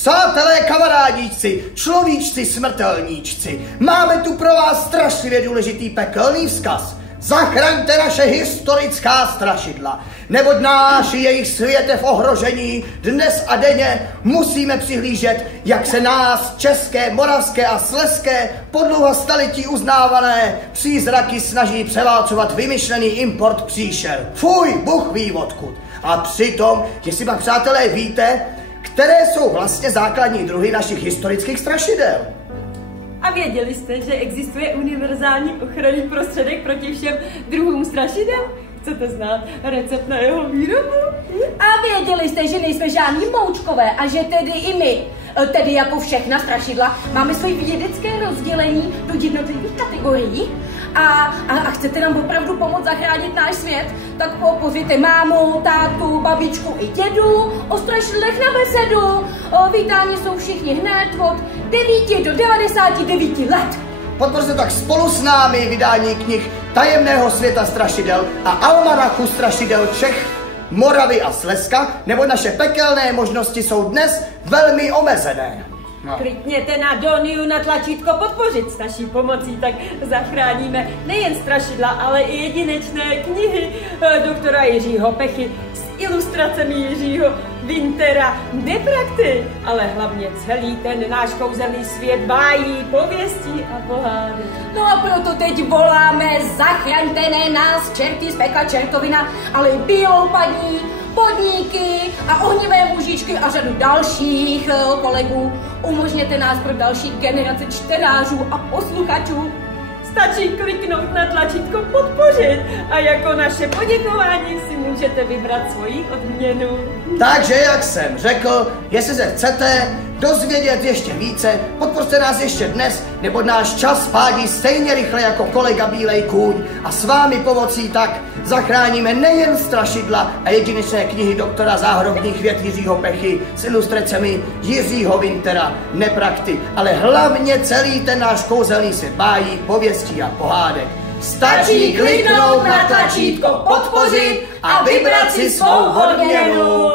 Přátelé, kamarádíčci, človíčci, smrtelníčci, máme tu pro vás strašlivě důležitý pekelný vzkaz. Zachraňte naše historická strašidla, neboť náš jejich svět je v ohrožení. Dnes a denně musíme přihlížet, jak se nás, české, moravské a slezské, po dlouhá staletí uznávané přízraky snaží převálcovat vymyšlený import příšer. Fuj, Bůh ví odkud. A přitom, jestli pak, přátelé, víte, které jsou vlastně základní druhy našich historických strašidel. A věděli jste, že existuje univerzální ochranný prostředek proti všem druhům strašidel? Chcete znát recept na jeho výrobu? A věděli jste, že nejsme žádní moučkové a že tedy i my, tedy jako všechna strašidla, máme své vědecké rozdělení do jednotlivých kategorií? A chcete nám opravdu pomoct zachránit náš svět? Tak pozvěte mámu, tátu, babičku i dědu o strašidlech na besedu. Vítáni jsou všichni hned od 9 do 99 let. Podpořte tak spolu s námi vydání knih Tajemného světa strašidel a Almanachu strašidel Čech, Moravy a Slezska, nebo naše pekelné možnosti jsou dnes velmi omezené. No. Klikněte na Doniu na tlačítko podpořit s naší pomocí, tak zachráníme nejen strašidla, ale i jedinečné knihy doktora Jiřího Pechy s ilustracemi Jiřího Wintera, Neprakty, ale hlavně celý ten náš kouzelný svět bájí, pověstí a pohádek. No a proto teď voláme, zachraňte ne nás, čerty z pekla čertovina, ale i bílou paní, podníky a ohnivé mužičky a řadu dalších kolegů. Umožněte nás pro další generace čtenářů a posluchačů. Stačí kliknout na tlačítko podpořit a jako naše poděkování si můžete vybrat svoji odměnu. Takže, jak jsem řekl, jestli se chcete dozvědět ještě více, podpořte nás ještě dnes, nebo náš čas pádí stejně rychle jako kolega Bílej kůň a s vámi pomocí tak zachráníme nejen strašidla a jedinečné knihy doktora záhrobních věd Jiřího Pechy s ilustracemi Jiřího Wintera, Neprakty, ale hlavně celý ten náš kouzelný svět bájí, pověstí a pohádek. Stačí kliknout na tlačítko podpořit a vybrat si svou odměnu.